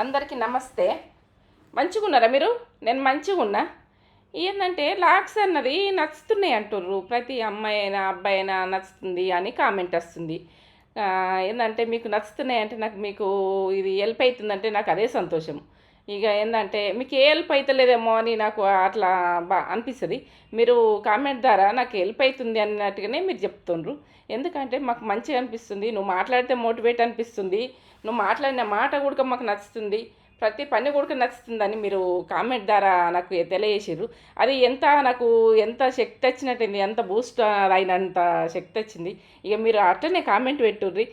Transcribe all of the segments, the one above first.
అందరికీ నమస్తే. మంచిగున్నారా మీరు? నేను మంచిగున్నా. ఏందంటే లాక్స్ అన్నది నచ్చుతున్నాయి అంటుర్రు. ప్రతి అమ్మాయి అయినా, అబ్బాయి అయినా నచ్చుతుంది అని కామెంట్ వస్తుంది. ఏందంటే మీకు నచ్చుతున్నాయంటే మీకు ఇది హెల్ప్ అవుతుందంటే నాకు అదే సంతోషం. ఇక ఏందంటే మీకు ఏ హెల్ప్ అయితలేదేమో అని నాకు అట్లా అనిపిస్తుంది. మీరు కామెంట్ ద్వారా నాకు హెల్ప్ అవుతుంది అన్నట్టుగానే మీరు చెప్తుండ్రు. ఎందుకంటే మాకు మంచిగా అనిపిస్తుంది. నువ్వు మాట్లాడితే మోటివేట్ అనిపిస్తుంది. నువ్వు మాట్లాడిన మాట కూడా మాకు నచ్చుతుంది. ప్రతి పని కూడా నచ్చుతుందని మీరు కామెంట్ ద్వారా నాకు తెలియజేసారు. అది ఎంత శక్తి వచ్చినట్టుంది, ఎంత బూస్ట్ అయినంత శక్తి వచ్చింది. ఇక మీరు అట్లనే కామెంట్ పెట్టుర్రి.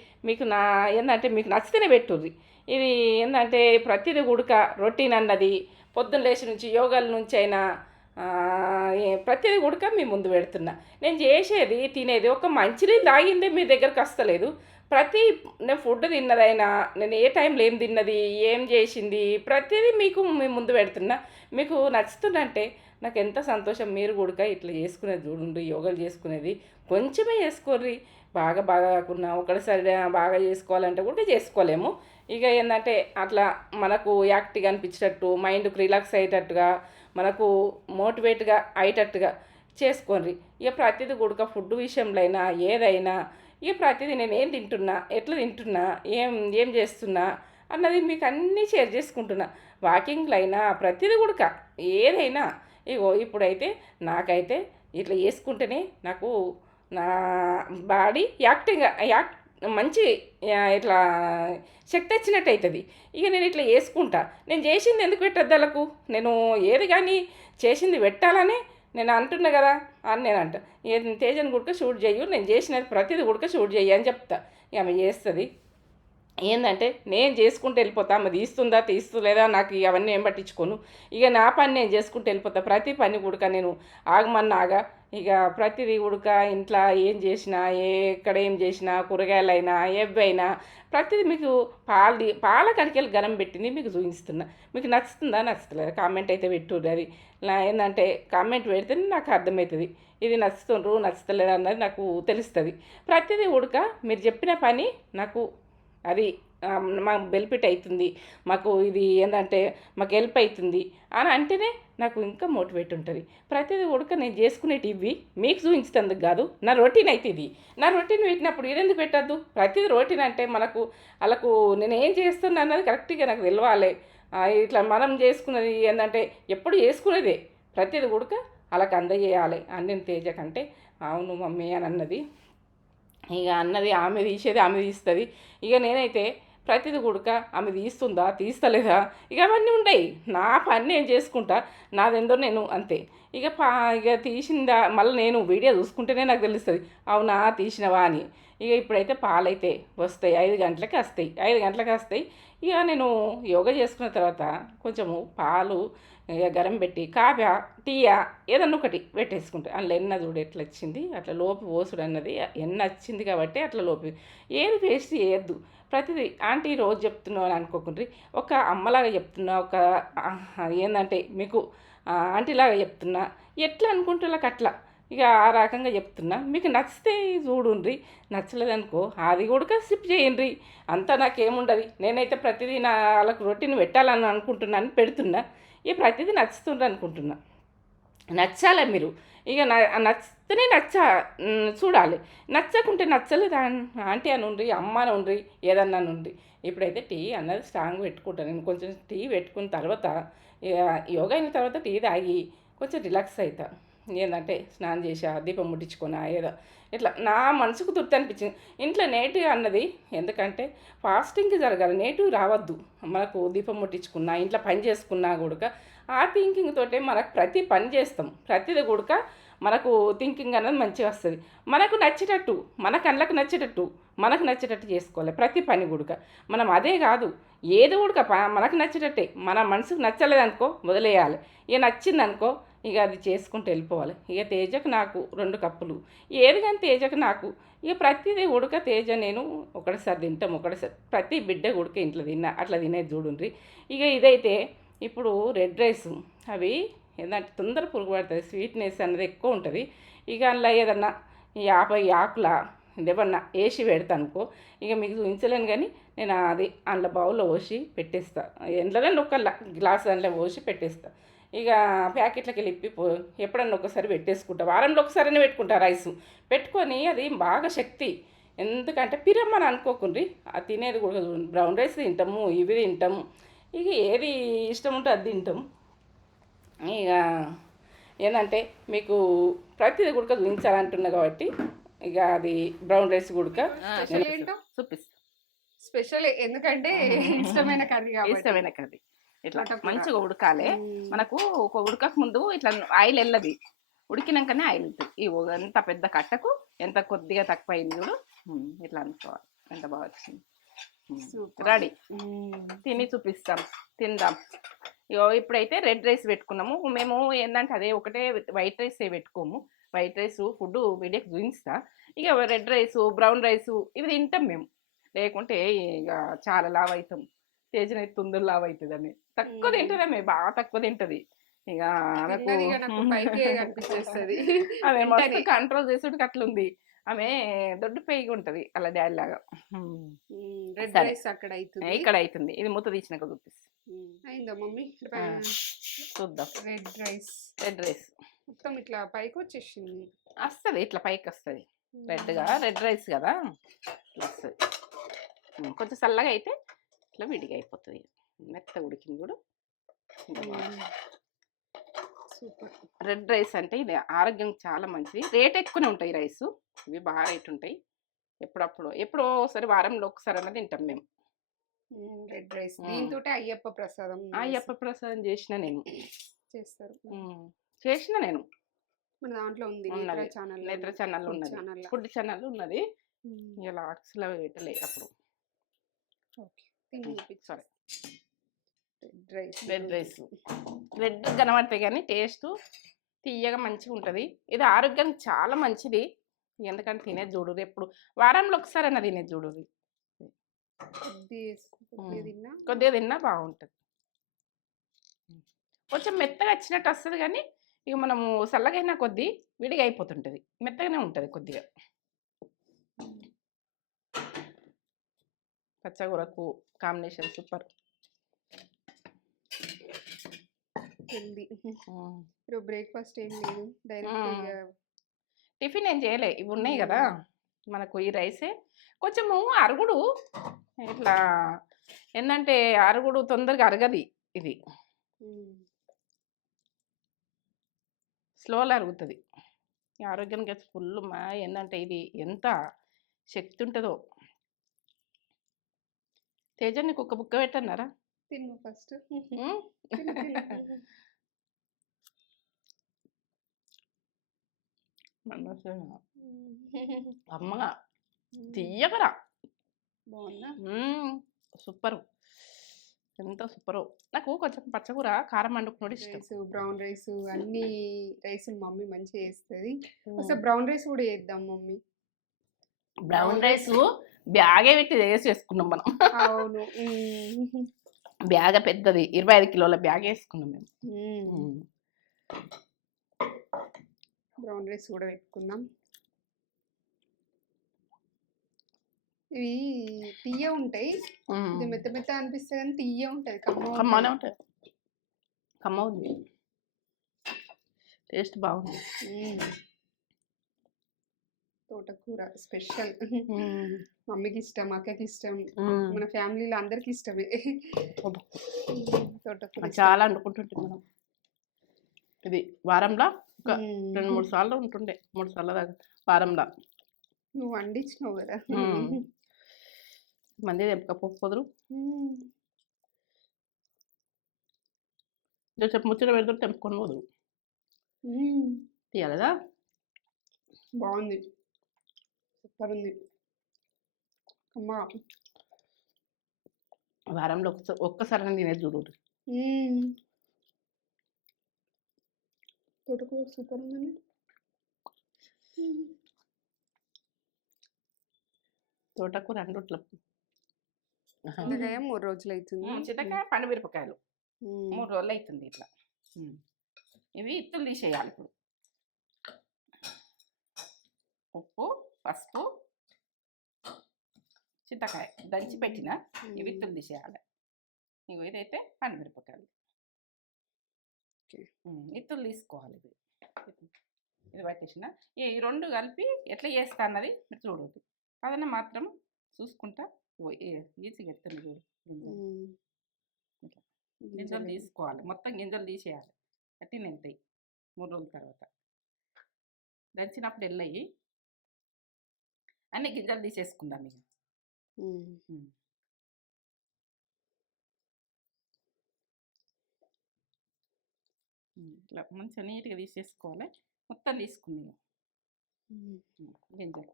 ఏంటంటే మీకు నచ్చితేనే పెట్టుర్రి. ఇది ఏంటంటే ప్రతిదీ ఉడక రొటీన్ అన్నది పొద్దున్న లేచి నుంచి యోగాల నుంచి అయినా ప్రతిదీ ఉడక మీ ముందు పెడుతున్నా. నేను చేసేది తినేది ఒక మంచినీళ్ళు తాగిందే మీ దగ్గరకు వస్తలేదు. నేను ఫుడ్ తిన్నదైనా, నేను ఏ టైంలో ఏం తిన్నది, ఏం చేసింది, ప్రతిదీ మీ ముందు పెడుతున్నా. మీకు నచ్చుతుందంటే నాకు ఎంత సంతోషం. మీరు కూడా ఇట్లా చేసుకునేది చూడండి. యోగాలు చేసుకునేది కొంచెమే చేసుకోర్రి. బాగా కాకుండా ఒకటిసారి బాగా చేసుకోవాలంటే కూడా చేసుకోలేము. ఇక ఏంటంటే అట్లా మనకు యాక్టివ్గా అనిపించేటట్టు, మైండ్కి రిలాక్స్ అయ్యేటట్టుగా, మనకు మోటివేట్గా అయ్యేటట్టుగా చేసుకోండి. ఇక ప్రతిదీ కూడా ఫుడ్ విషయంలో అయినా ఏదైనా ఇక ప్రతిదీ నేను ఏం తింటున్నా, ఎట్లా తింటున్నా, ఏం చేస్తున్నా అన్నది మీకు అన్నీ షేర్ చేసుకుంటున్నా. వాకింగ్లో అయినా ప్రతిదీ కూడా ఏదైనా ఇప్పుడైతే నాకైతే ఇట్లా చేసుకుంటేనే నాకు నా బాడీ మంచి ఇట్లా శక్తి వచ్చినట్టు అవుతుంది. ఇక నేను ఇట్లా వేసుకుంటా. నేను చేసింది ఎందుకు పెట్టద్దాలకు, నేను ఏది కానీ చేసింది పెట్టాలని నేను అంటున్నా కదా అని నేను అంట. తేజను గుడక షూట్ చెయ్యు, నేను చేసినది ప్రతిదీ గుడక షూట్ చెయ్యి అని చెప్తా. ఇక ఆమె చేస్తుంది. ఏంటంటే నేను చేసుకుంటూ వెళ్ళిపోతా. ఆమె తీస్తులేదా నాకు అవన్నీ ఏం పట్టించుకోను. ఇక నా పని నేను చేసుకుంటూ వెళ్ళిపోతా. ప్రతి పని కూడా నేను ఆగమన్నాగా. ఇక ప్రతిదీ ఉడక ఇంట్లో ఏం చేసినా, ఎక్కడ ఏం చేసినా, కూరగాయలైనా ఏవైనా ప్రతిదీ మీకు పాల కడికెళ్ళి గరం పెట్టింది మీకు చూపిస్తున్నా. మీకు నచ్చుతలేదు కామెంట్ అయితే పెట్టుర్రు. అది ఏంటంటే కామెంట్ పెడితే నాకు అర్థమవుతుంది. ఇది నచ్చుతలేదు అన్నది నాకు తెలుస్తుంది. ప్రతిదీ ఉడక మీరు చెప్పిన పని నాకు అది మాకు బెనిఫిట్ అవుతుంది, మాకు ఇది ఏంటంటే మాకు హెల్ప్ అవుతుంది అని అంటేనే నాకు ఇంకా మోటివేట్ ఉంటుంది. ప్రతిదీ ఉడక నేను చేసుకునేటి ఇవి మీకు చూపించేందుకు కాదు. నా రొటీన్ అయితే ఇది. నా రొటీన్ పెట్టినప్పుడు ఇది ఎందుకు పెట్టద్దు? ప్రతిదీ రొటీన్ అంటే వాళ్ళకు నేను ఏం చేస్తున్నా అన్నది కరెక్ట్గా నాకు తెలవాలి. ఇట్లా మనం చేసుకున్నది ఏంటంటే ఎప్పుడు చేసుకునేదే ప్రతిదీ ఉడక వాళ్ళకి అందజేయాలి అని నేను తేజ కంటే అవును మమ్మీ అని అన్నది. ఇక అన్నది ఆమె తీసేది ఆమె తీస్తుంది. ఇక నేనైతే ప్రతిదీ కూడక ఆమె తీస్తలేదా ఇక అవన్నీ ఉండయి. నా పని నేను చేసుకుంటా, నాదెందో నేను అంతే. ఇక తీసిందా మళ్ళీ నేను వీడియో చూసుకుంటేనే నాకు తెలుస్తుంది అవునా తీసినవా అని. ఇప్పుడైతే పాలైతే వస్తాయి, 5 గంటలకి వస్తాయి. 5 గంటలకు వస్తాయి. ఇక నేను యోగా చేసుకున్న తర్వాత కొంచెము పాలు ఇక గరం పెట్టి కాఫీ టీయా ఏదన్నా ఒకటి పెట్టేసుకుంటా. అందులో ఎన్న చూడు ఎట్లా వచ్చింది, అట్లా లోపు పోసుడు అన్నది ఎన్న వచ్చింది కాబట్టి అట్లా లోపు ఏది వేస్ట్ చేయొద్దు. ప్రతిదీ ఆంటీ రోజు చెప్తున్నావు అని అనుకోకుండ్రి. ఒక అమ్మలాగా చెప్తున్నా, ఒక ఏంటంటే మీకు ఆంటీలాగా చెప్తున్నా, ఎట్లా అనుకుంటున్నాక అట్లా ఇక ఆ రకంగా చెప్తున్నా. మీకు నచ్చితే చూడుండ్రి, నచ్చలేదనుకో అది కూడా స్కిప్ చేయండి. అంతా నాకేముండదు. నేనైతే ప్రతిదీ వాళ్ళకు రొటీన్ పెట్టాలని అనుకుంటున్నాను, పెడుతున్నా. ప్రతిదీ నచ్చుతుండ్రు అనుకుంటున్నా. నచ్చాలి మీరు. ఇక నచ్చితేనే చూడాలి. నచ్చకుంటే నచ్చలేదు ఆంటీ అని ఉండ్రి, అమ్మ అని ఉండ్రి, ఏదన్నా ఉండ్రి. ఇప్పుడైతే టీ అన్నది స్ట్రాంగ్ పెట్టుకుంటాను. నేను కొంచెం టీ పెట్టుకున్న తర్వాత యోగా అయిన తర్వాత టీ తాగి కొంచెం రిలాక్స్ అవుతా. ఏంటంటే స్నానం చేసా, దీపం ముట్టించుకున్నా, ఏదో ఇట్లా నా మనసుకు తృప్తి అనిపించింది. ఇంట్లో నేటివ్ అన్నది ఎందుకంటే ఫాస్టింగ్కి జరగాలి, నేటివ్ రావద్దు. మనకు దీపం ముట్టించుకున్నా, ఇంట్లో పని చేసుకున్నా కూడా ఆ థింకింగ్ తోటే మనకు ప్రతి పని చేస్తాం. ప్రతిది కూడా మనకు థింకింగ్ అనేది మంచిగా వస్తుంది. మనకు నచ్చేటట్టు, మన కళ్ళకు నచ్చేటట్టు, మనకు నచ్చేటట్టు చేసుకోవాలి ప్రతి పని కూడా. మనం అదే కాదు ఏది కూడా మనకు నచ్చేటట్టే. మన మనసుకు నచ్చలేదనుకో వదిలేయాలి. నచ్చిందనుకో ఇక అది చేసుకుంటూ వెళ్ళిపోవాలి. తేజకు నాకు 2 కప్పులు ఏది కానీ తేజకు నాకు ప్రతిదీ ఉడక తేజ నేను ఒకటిసారి తింటాం, ఒకటిసారి ప్రతి బిడ్డ ఉడక ఇంట్లో అట్లా తినేది చూడుండ్రి. ఇదైతే ఇప్పుడు రెడ్ రైస్ అవి ఏంటంటే తొందర పురుగు పడుతుంది, స్వీట్నెస్ అనేది ఎక్కువ ఉంటుంది. అందులో ఏదన్నా 50 ఆకుల ఏమన్నా వేసి పెడతానుకో మీకు చూపించలేను కానీ నేను అది అందులో బౌల్లో పోసి పెట్టేస్తా. ఎండ్లనే నొక్కల్లా గ్లాస్ అందులో పోసి పెట్టేస్తా. ఇక ప్యాకెట్లకి వెళ్ళి ఎప్పుడన్నా ఒకసారి పెట్టేసుకుంటా. వారంలో ఒకసారైనా పెట్టుకుంటా రైసు. పెట్టుకొని అది బాగా శక్తి. ఎందుకంటే పిరమ్మని అనుకోకుండ్రి, అది తినేది కూడా బ్రౌన్ రైస్ తింటాము, ఇవి తింటాము. ఇక ఏది ఇష్టం ఉంటే అది తింటాం. ఇక ఏంటంటే మీకు ప్రతిదీ గుడక చూపించాలంటున్నా కాబట్టి ఇక అది బ్రౌన్ రైస్ గుడక స్పెషల్ ఏంటో చూపిస్తా. స్పెషల్ ఎందుకంటే ఇష్టమైన కర్రీ కాబట్టి. ఇష్టమైన కర్రీ ఇట్లా మంచిగా ఉడకాలి. మనకు ఒక ఉడకక ముందు ఇట్లా ఆయిల్ వెళ్ళది, ఉడికినాకనే ఆయిల్ వెళ్తుంది. ఎంత పెద్ద కట్టకు ఎంత కొద్దిగా తక్కువ అయింది చూడు, ఇట్లా అనుకోవాలి. ఎంత బాగా వచ్చింది. రెడీ. తిని చూపిస్తాం, తిందాం. ఇగో ఇప్పుడైతే రెడ్ రైస్ పెట్టుకున్నాము మేము. ఏంటంటే అదే ఒకటే వైట్ రైస్ పెట్టుకోము. వైట్ రైస్ ఫుడ్ మీడియాకి చూపిస్తా. ఇక రెడ్ రైసు, బ్రౌన్ రైసు ఇవి తింటాం మేము. లేకుంటే ఇక చాలా లావ్ అవుతాం. తేజన తొందర లావ్ అవుతుంది. ఆమె తక్కువ తింటుంది, ఆమె బాగా తక్కువ తింటుంది. ఇక అనిపిస్తుంది ఆమె మస్తు కంట్రోల్ చేసుడికి అట్లుంది. ఆమె దొడ్డు పెయిగా ఉంటుంది అలా డాడీ లాగా. రెడ్ రైస్ అక్కడ అవుతుంది, ఇక్కడ అవుతుంది. ఇది మూత తీసినాక చూపిస్తుంది. అయిందా మమ్మీ? చూద్దాం. రెడ్ రైస్, రెడ్ రైస్ మొత్తం ఇట్లా పైకి వచ్చేసింది. వస్తుంది ఇట్లా పైకి వస్తుంది. రెడ్ రైస్ కదా ఇట్లా వస్తుంది. కొంచెం చల్లగా అయితే ఇట్లా విడిగా అయిపోతుంది. మెత్త ఉడికింది కూడా. సూపర్. రెడ్ రైస్ అంటే ఇది ఆరోగ్యం చాలా మంచిది. రేట్ ఎక్కువనే ఉంటాయి రైసు. ఇవి బాగా రేట్ ఉంటాయి. ఎప్పుడో ఒకసారి వారంలో ఒకసారి అన్నది తింటాం మేము. రెడ్ రైస్ దీంతో అయ్యప్ప ప్రసాదం చేసిన నేను. చేస్తారు చేసిన నేను. మన దాంట్లో ఉంది, నేత్ర ఛానల్ ఉన్నది, ఫుడ్ ఛానల్ ఉన్నది. ఇలా ఆక్స్లో పెట్టలే అప్పుడు. సరే. రెడ్ రైస్ రెడ్ కనబడతాయి కానీ టేస్ట్ తీయగా మంచిగా ఉంటుంది. ఇది ఆరోగ్యానికి చాలా మంచిది. ఎందుకంటే తినేది చూడరు, ఎప్పుడు వారంలో ఒకసారి అన్న తినేది చూడరు. కొద్దిగా తిన్నా బాగుంటుంది. కొంచెం మెత్తగా వచ్చినట్టు వస్తుంది కానీ ఇక మనము చల్లగైనా కొద్ది విడిగా అయిపోతుంటుంది, మెత్తగానే ఉంటుంది కొద్దిగా. పచ్చగూరకు కాంబినేషన్ సూపర్. బ్రేక్ఫాస్ట్ ఏం లేదు, డైరెక్ట్ టిఫిన్ ఏం చేయలే. ఇవి ఉన్నాయి కదా మనకు ఈ రైసే. కొంచెము అరుగుడు ఇట్లా ఏంటంటే అరుగుడు తొందరగా అరగది. ఇది స్లోలో అరుగుతుంది. ఆరోగ్యానికి ఫుల్ ఏంటంటే ఇది ఎంత శక్తి ఉంటుందో. తేజ నీకు ఒక బుక్క పెట్టన్నారా? తిను ఫస్ట్. అమ్మగా తీయగరా బాగుందా? సూపర్, ఎంత సూపరు. నాకు కొంచెం పచ్చకూర కారం వండుకున్నాడు ఇష్టం. బ్రౌన్ రైస్ అన్ని రైసులు మమ్మీ మంచిగా చేస్తుంది. అసలు బ్రౌన్ రైస్ కూడా చేద్దాం మమ్మీ. బ్రౌన్ రైస్ బ్యాగే పెట్టి వేసుకున్నాం మనం. అవును, బ్యాగ పెద్దది 25 కిలోల బ్యాగ్ వేసుకున్నాం మేము. బ్రౌన్ రైస్ కూడా పెట్టుకుందాం. ఇవి తీయ ఉంటాయి, ఇది మెత్త మెత్త అనిపిస్తుంది కానీ తీయ ఉంటుంది, కమ్మనే ఉంటుంది. కమ్మ ఉంది, టేస్ట్ బాగుంది. తోటకూర స్పెషల్. మమ్మీకి ఇష్టం, అక్కకి ఇష్టం, మన ఫ్యామిలీలో అందరికి ఇష్టమే తోటకూర. చాలా వండుకుంటుంటే మనం. ఇది వారంలో ఒక 2-3 సార్లు ఉంటుండే, 3 సార్లు దాకా వారంలో. నువ్వు వండించినావు కదా, మంది తెంపకపోదురు. చెప్పు ముచ్చట పెడుతుంటే తెంపుకొని పోదురు. తీయాలదా? బాగుంది, సూపర్ ఉంది అమ్మా. వారంలో ఒక్కసారి తినేది చూడు. తోటకూర సూపర్ ఉందండి. తోటకూర అండుట్ల 3 రోజులు అవుతుంది. చింతకాయ పండుమిరపకాయలు 3 రోజులు అవుతుంది. ఇట్లా ఇవి ఇత్తులు తీసేయాలి. ఇప్పుడు ఉప్పు, పసుపు, చింతకాయ దంచి పెట్టిన ఈ విత్తులు తీసేయాలి. ఇగో ఇదైతే పండుమిరపకాయలు. ఓకే. విత్తులు తీసుకోవాలి. ఇది పట్టేసిన ఈ 2 కలిపి ఎట్లా చేస్తా అన్నది మీరు చూడొద్దు. అదన్న మాత్రం చూసుకుంటా ఈజీగా ఎత్తుంది చూడు. ఇట్లా గింజలు తీసుకోవాలి, మొత్తం గింజలు తీసేయాలి. అట్టి నెంతాయి 3 రోజుల తర్వాత. దంచినప్పుడు ఎల్లయి అన్ని గింజలు తీసేసుకుందాం ఇక. ఇట్లా మంచిగా నీట్గా తీసేసుకోవాలి. మొత్తం తీసుకుంది గింజలు.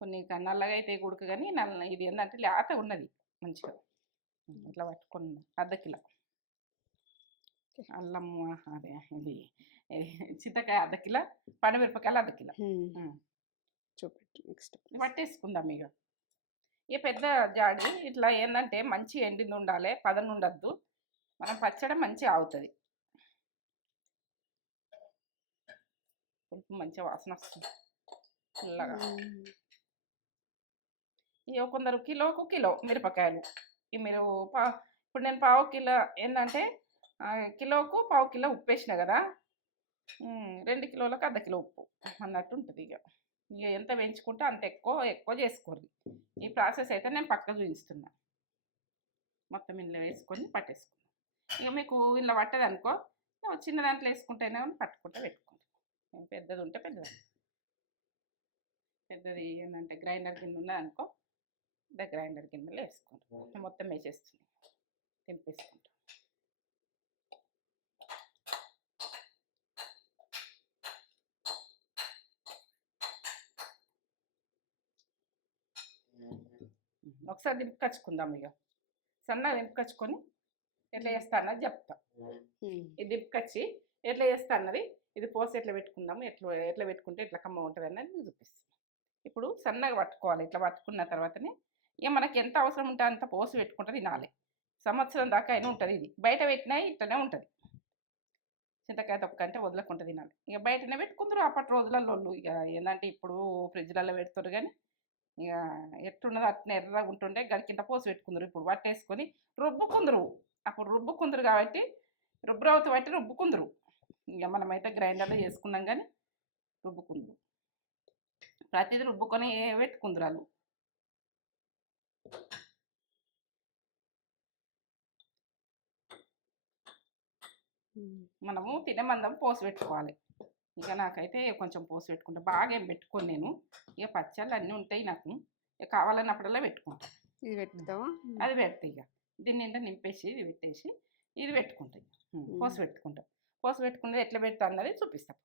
కొన్ని నల్లగా అయితే కొడుకు కానీ ఇది ఏంటంటే లేత ఉన్నది మంచిగా. ఇట్లా పట్టుకుని అర్ధ కిలో అల్లము, అదే ఇది చింతకాయ అర్ధ కిలో, పండుమిరపకాయలు అర్ధ కిలో చూపెట్టు. నెక్స్ట్ పట్టేసుకుందాం ఇక. పెద్ద జాడి ఇట్లా ఏంటంటే మంచి ఎండింది ఉండాలి, పదను ఉండద్దు. మనం పచ్చడి మంచిగా అవుతుంది. పులుపు మంచిగా వాసన వస్తుంది చల్లగా. ఇక కొందరు కిలోకు కిలో మిరపకాయలు. మీరు ఇప్పుడు నేను పావు కిలో ఏంటంటే కిలోకు పావు కిలో ఉప్పు వేసిన కదా, 2 కిలోలకు అర్ధ కిలో ఉప్పు అన్నట్టు ఉంటుంది. ఇక ఎంత పెంచుకుంటే అంత ఎక్కువ చేసుకోరు. ఈ ప్రాసెస్ అయితే నేను పక్క చూపిస్తున్నా. మొత్తం ఇందులో వేసుకొని పట్టేసుకున్నాను. ఇక మీకు ఇలా పట్టదు అనుకో, చిన్న దాంట్లో వేసుకుంటేనే పట్టుకుంటే పెట్టుకుంటాం. పెద్దది ఉంటే పెద్దది ఏంటంటే గ్రైండర్ కింద ఉన్నది అనుకో, గ్రైండర్ కిందలో వేసుకుంటాం. మొత్తం వేసేస్తుంది, తింపేసుకుంటాం. ఒకసారి దింపుకొచ్చుకుందాం. ఇక సన్నగా దింపుకొచ్చుకొని ఎట్లా చేస్తా అన్నది చెప్తా. ఇది దింపుకొచ్చి ఎట్లా చేస్తా అన్నది, ఇది పోసి ఎట్లా పెట్టుకుందాము, ఎట్లా పెట్టుకుంటే ఎట్లా కమ్మ ఉంటుంది అన్నది నేను చూపిస్తాను. ఇప్పుడు సన్నగా పట్టుకోవాలి. ఇట్లా పట్టుకున్న తర్వాతనే ఇక మనకి ఎంత అవసరం ఉంటే అంత పోసి పెట్టుకుంటే తినాలి. సంవత్సరం దాకా అయినా ఉంటుంది. ఇది బయట పెట్టినా ఇట్లనే ఉంటుంది. చింతకాయ తొక్క అంటే వదలకుండా తినాలి. ఇక బయటనే పెట్టుకుందరు అప్పటి రోజులలో. ఇక ఏంటంటే ఇప్పుడు ఫ్రిడ్జ్లలో పెడుతున్నారు, కానీ ఇక ఎట్టున్నదో అట్లా ఎర్రగా ఉంటుండే గడికింత పోసి పెట్టుకుందరు. ఇప్పుడు పట్టేసుకొని రుబ్బుకుందరు. అప్పుడు రుబ్బుకుందరు కాబట్టి రుబ్బురవుతు బట్టి రుబ్బుకుందరు. ఇక మనమైతే గ్రైండర్లో చేసుకున్నాం, కానీ రుబ్బుకుందరు. ప్రతిదీ రుబ్బుకొని పెట్టుకుందరు. మనము తినమందం పోసి పెట్టుకోవాలి. ఇక నాకైతే కొంచెం పోసి పెట్టుకుంటా. బాగా ఏం పెట్టుకోను నేను. ఇక పచ్చళ్ళు అన్నీ ఉంటాయి నాకు. ఇక కావాలన్నప్పుడల్లా పెట్టుకుంటాను. ఇది పెట్టుతావా? అది పెడతా. ఇక దీన్ని నిండా నింపేసి ఇది పెట్టేసి ఇది పెట్టుకుంటాయి. పోసి పెట్టుకుంటాం. పోసి పెట్టుకునేది ఎట్లా పెడతా అన్నది చూపిస్తాం.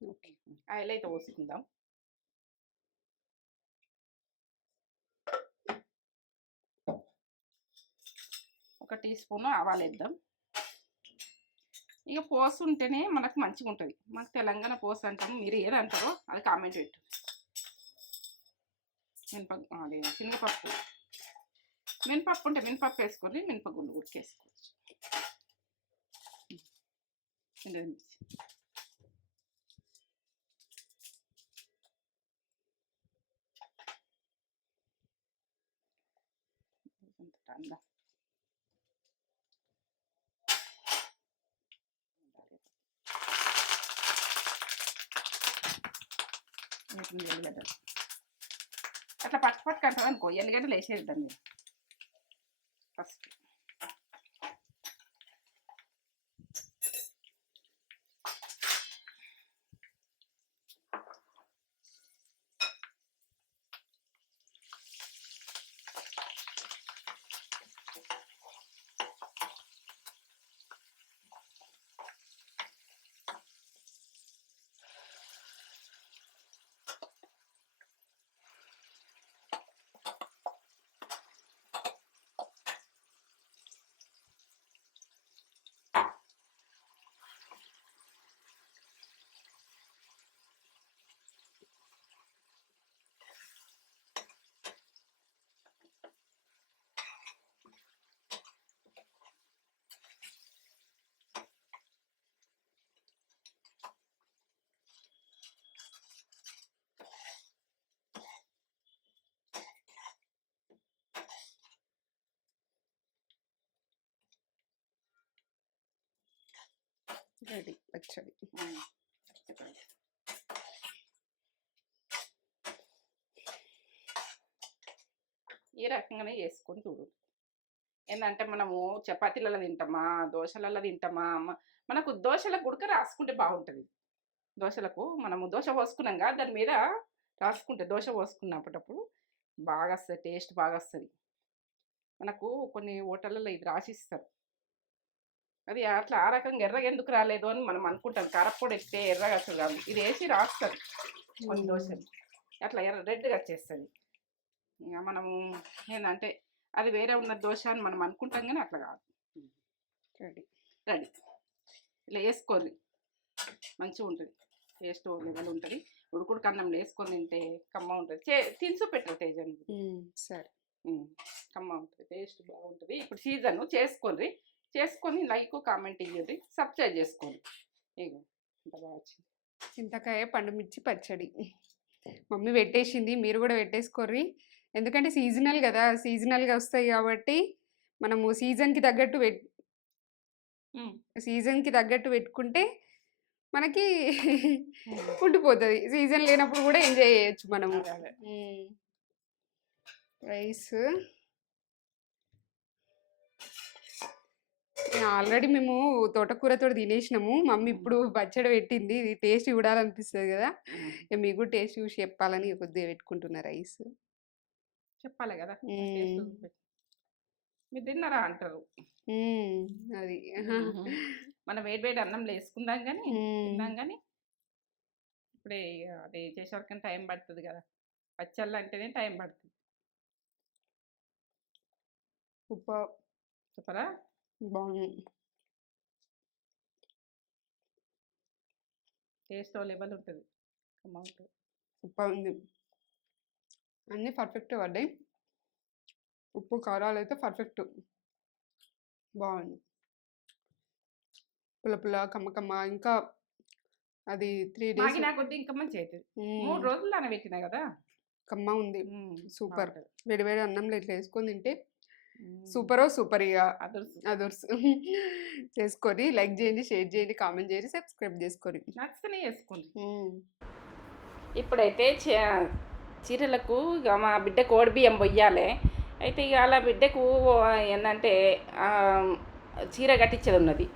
ఓకే. ఆయిల్ అయితే పోసుకుందాం. ఒక టీ స్పూన్ ఆవాలు వేద్దాం. ఇక పోసు ఉంటేనే మనకు మంచిగా ఉంటుంది. మాకు తెలంగాణ పోసు అంటాము, మీరు ఏదంటారో అది కామెంట్ పెట్టు. అది శనగపప్పు, మినపప్పు ఉంటే మినపప్పు వేసుకొని మినపగుళ్ళు ఉడికేసుకోవచ్చు. అందా ఎల్లిగడ్డలు అట్లా పట్టుకు అంటారు అనుకో, ఎల్లిగడ్డలు వేసేద్దాం మీరు ఫస్ట్. రెడీ పచ్చడి. ఈ రకంగానే చేసుకొని చూడు. ఏంటంటే మనము చపాతీలలో తింటామా, దోశలలో తింటామా, మనకు దోశలకు ఉడక రాసుకుంటే బాగుంటుంది. దోశలకు మనము దోశ పోసుకున్నాక దాని మీద రాసుకుంటే దోశ పోసుకున్నప్పుడు బాగా వస్తుంది, టేస్ట్ బాగా వస్తుంది. మనకు కొన్ని హోటళ్ళలో ఇది రాసిస్తారు. అది అట్లా ఆ రకంగా ఎర్రగా ఎందుకు రాలేదు అని మనం అనుకుంటాం. కారప్పొడి ఎక్కితే ఎర్రగా అసలు కాదు, ఇది వేసి రాస్తారు కొన్ని దోశలు, అట్లా రెడ్గా వచ్చేస్తుంది. ఇక మనము ఏంటంటే అది వేరే ఉన్న దోశ అని మనం అనుకుంటాం, కానీ అట్లా కాదు. రెడీ రెడీ ఇలా వేసుకోవాలి, మంచిగా ఉంటుంది, టేస్ట్ లెవెల్ ఉంటుంది. ఉడుకుడుకు అన్నంలో వేసుకొని తింటే కమ్మ ఉంటుంది. తినుసు పెట్టరు తేజన్, సరే, కమ్మ ఉంటుంది, టేస్ట్ బాగుంటుంది. ఇప్పుడు సీజన్ చేసుకొని లైక్ కామెంట్ ఇవ్వండి, సబ్స్క్రైబ్ చేసుకోండి. ఇగో ఇంత బాగా వచ్చింది చింతకాయ పండుమిర్చి పచ్చడి. మమ్మీ పెట్టేసింది, మీరు కూడా పెట్టేసుకోర్రి. ఎందుకంటే సీజనల్ కదా, సీజనల్గా వస్తాయి కాబట్టి మనము సీజన్కి తగ్గట్టు పెట్టుకుంటే మనకి ఉండిపోతుంది. సీజన్ లేనప్పుడు కూడా ఎంజాయ్ చేయొచ్చు మనము. రైస్ ఆల్రెడీ మేము తోటకూరతో తినేసినాము. మమ్మీ ఇప్పుడు పచ్చడి పెట్టింది, ఇది టేస్ట్ చూడాలనిపిస్తుంది కదా, మీకు కూడా టేస్ట్ చూసి చెప్పాలని కొద్దిగా పెట్టుకుంటున్నా రైస్. చెప్పాలి కదా, మీరు తిన్నారా అంటారు. అది మనం వేడి అన్నంలో వేసుకుందాం కానీ తిందాం, కానీ ఇప్పుడే అది చేసేవరకు టైం పడుతుంది కదా, పచ్చళ్ళు అంటేనే టైం పడుతుంది. ఉప్పు చెప్పరా, బాగుంది, టేస్ట్ లెవెల్ ఉంటుంది, అమౌంట్ సూపర్ ఉంది. అన్నీ పర్ఫెక్ట్ పడ్డాయి, ఉప్పు కారాలు అయితే పర్ఫెక్ట్, బాగుంది. పుల్ల కమ్మకమ్మ. ఇంకా అది 3 days కొద్ది ఇంకా మంచి అవుతుంది. 3 రోజులు నానబెట్టినా కదా, కమ్మ ఉంది, సూపర్. వేడివేడి అన్నంలో ఇట్లా వేసుకొని తింటే సూపర్. ఇక అదర్స్ చేసుకొని లైక్ చేయండి, షేర్ చేయండి, కామెంట్ చేయండి, సబ్స్క్రైబ్ చేసుకొని నచ్చితేనే చేసుకోండి. ఇప్పుడైతే చీరలకు ఇక మా బిడ్డ కోడి బియ్యం పొయ్యాలి. అయితే ఇక అలా బిడ్డకు ఏంటంటే చీర కట్టించేది ఉన్నది.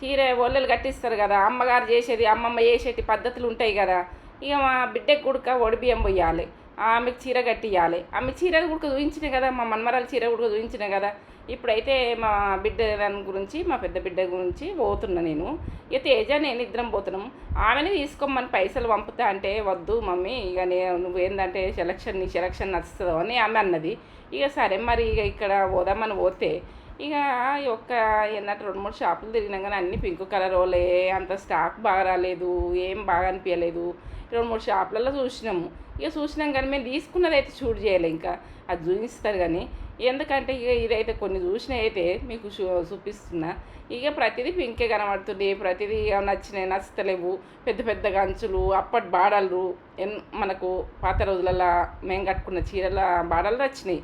చీర ఒళ్ళలు కట్టిస్తారు కదా, అమ్మగారు చేసేది, అమ్మమ్మ చేసేటి పద్ధతులు ఉంటాయి కదా. ఇక మా బిడ్డకు కూడా కోడి బియ్యం పొయ్యాలి, ఆమెకు చీర కట్టియాలి. ఆమె చీర కూడా చూపించినాయి కదా, మా మన్మరాల చీర కూడా చూపించినాయి కదా. ఇప్పుడైతే మా బిడ్డ గురించి, మా పెద్ద బిడ్డ గురించి పోతున్నా నేను. ఇక తేజ నేను ఇద్దరం పోతున్నాం. ఆమెనే తీసుకోమని పైసలు పంపుతా అంటే వద్దు మమ్మీ, ఇక నువ్వు ఏంటంటే నీ సెలక్షన్ నచ్చుతుందో అని ఆమె అన్నది. ఇక సరే మరి ఇక ఇక్కడ పోదామని పోతే ఇక ఒక్క ఏంటంటే 2-3 షాపులు తిరిగినాం, కానీ అన్నీ పింక్ కలర్ వాళ్ళే, అంత స్టాక్ బాగా రాలేదు, ఏం బాగా అనిపించలేదు. 2-3 షాపులలో చూసినాము. ఇక చూసినాం కానీ మేము తీసుకున్నది అయితే షూట్ చేయలే, ఇంకా అది చూపిస్తారు కానీ. ఎందుకంటే ఇక ఇదైతే కొన్ని చూసినవి అయితే మీకు చూపిస్తున్నా. ఇక ప్రతిదీ పింకే కనబడుతుంది, ప్రతిదీ నచ్చుతలేవు. పెద్ద పెద్ద గంచులు, అప్పటి బాడలు, మనకు పాత రోజులలో మేము కట్టుకున్న చీరల బాడలు వచ్చినాయి.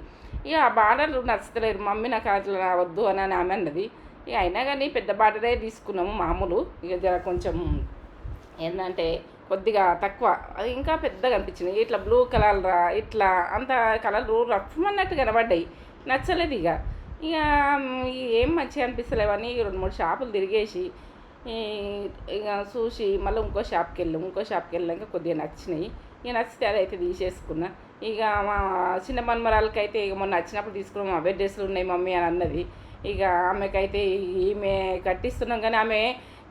ఇక ఆ బార్డర్లు నచ్చలేదు మమ్మీ, నాకు అట్లా రావద్దు అని ఆమె అన్నది. ఇక అయినా కానీ పెద్ద బార్డరే తీసుకున్నాము మామూలు. ఇక జర కొంచెం ఏంటంటే కొద్దిగా తక్కువ, అది ఇంకా పెద్దగా అనిపించినాయి. ఇట్లా బ్లూ కలర్ ఇట్లా అంత కలర్లు రఫ్ అన్నట్టు కనబడ్డాయి, నచ్చలేదు. ఇక ఏం మంచిగా అనిపిస్తలేవని 2-3 షాపులు తిరిగేసి ఇక చూసి మళ్ళీ ఇంకో షాప్కి వెళ్ళాక కొద్దిగా నచ్చినాయి. ఇక నచ్చితే అదైతే తీసేసుకున్నా. ఇక మా చిన్న మన్మరాలకి అయితే ఇక మొన్న వచ్చినప్పుడు తీసుకున్నాం, అవే డ్రెస్సులు ఉన్నాయి మమ్మీ అని అన్నది. ఇక ఆమెకైతే ఈమె కట్టిస్తున్నాం, కానీ ఆమె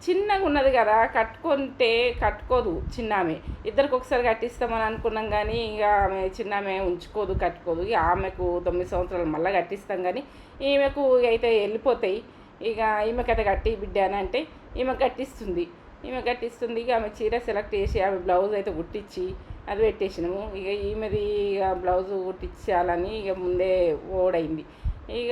చిన్నగా ఉన్నది కదా, కట్టుకోదు చిన్న ఆమె. ఇద్దరికి ఒకసారి కట్టిస్తామని అనుకున్నాం, కానీ ఇక ఆమె చిన్న ఆమె కట్టుకోదు. ఇక ఆమెకు 9 సంవత్సరాలు మళ్ళీ కట్టిస్తాం, కానీ ఈమెకు అయితే వెళ్ళిపోతాయి. ఇక ఈమెకైతే కట్టి బిడ్డ అని అంటే ఈమె కట్టిస్తుంది. ఇక ఆమె చీర సెలెక్ట్ చేసి ఆమె బ్లౌజ్ అయితే కుట్టించి అది పెట్టేసినాము. ఇక ఈమెది ఇక బ్లౌజు కుట్టించాలని ఇక ముందే ఓడైంది. ఇక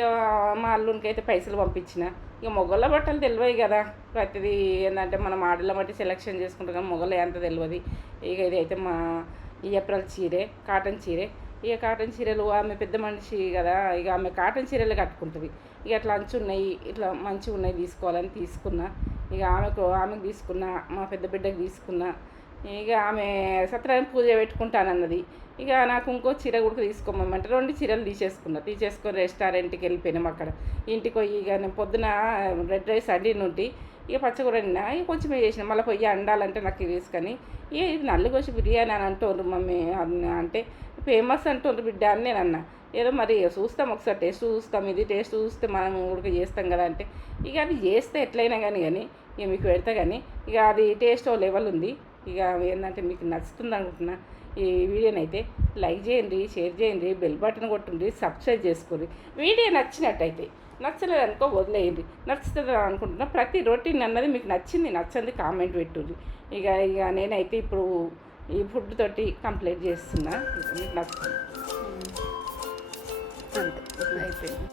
మా అల్లునికి అయితే పైసలు పంపించిన. ఇక మొగళ్ళ బట్టలు తెలియదు కదా, ప్రతిదీ ఏంటంటే మనం ఆడల బట్టి సెలెక్షన్ చేసుకుంటాం, కానీ మొగలు ఎంత తెలియదు. ఇక ఇదైతే మా ఏప్రిల్ చీరే, కాటన్ చీరే. ఇక కాటన్ చీరలు ఆమె పెద్ద మనిషి కదా, ఇక ఆమె కాటన్ చీరలు కట్టుకుంటుంది. ఇక అట్లా అంచు ఉన్నాయి, ఇట్లా మంచిగా ఉన్నాయి తీసుకోవాలని తీసుకున్నా. ఇక ఆమెకు తీసుకున్నా, మా పెద్ద బిడ్డకి తీసుకున్నా. ఇక ఆమె సత్యనారాయణ పూజ పెట్టుకుంటానన్నది. ఇక నాకు ఇంకో చీర కూడా తీసుకోమంటే 2 చీరలు తీసేసుకొని రెస్టారెంట్కి వెళ్ళిపోయినాం. అక్కడ ఇంటికి పోయి ఇక నేను పొద్దున రెడ్ రైస్ వండినుంటి, ఇక పచ్చకూర వండినా, ఇక కొంచెం చేసిన మళ్ళీ పొయ్యి అండాలంటే నాకు తీసుకొని ఇది నల్లుగోసి బిర్యానీ అని అంటుండ్రు మమ్మీ అంటే ఫేమస్ అంటుండ్రు బిడ్డ అని నేను అన్నా. ఏదో మరి చూస్తాం, ఒకసారి టేస్ట్ చూస్తాం, ఇది టేస్ట్ చూస్తే మనం ఉడక చేస్తాం కదా అంటే ఇక అది చేస్తే ఎట్లయినా కానీ ఇక మీకు పెడతా కానీ ఇక అది టేస్ట్ లెవెల్ ఉంది. ఇక ఏంటంటే మీకు నచ్చుతుంది అనుకుంటున్నా. ఈ వీడియోని అయితే లైక్ చేయండి, షేర్ చేయండి, బెల్ బటన్ కొట్టండి, సబ్స్క్రైబ్ చేసుకోండి. వీడియో నచ్చినట్టయితే, నచ్చలేదు అనుకో వదిలేయండి. నచ్చుతుంది అనుకుంటున్నా. ప్రతి రొటీన్ అన్నది మీకు నచ్చంది కామెంట్ పెట్టుర్రి. ఇక నేనైతే ఇప్పుడు ఈ ఫుడ్ తోటి కంప్లీట్ చేస్తున్నా. మీకు నచ్చుతుంది అంతే అయిపోయింది.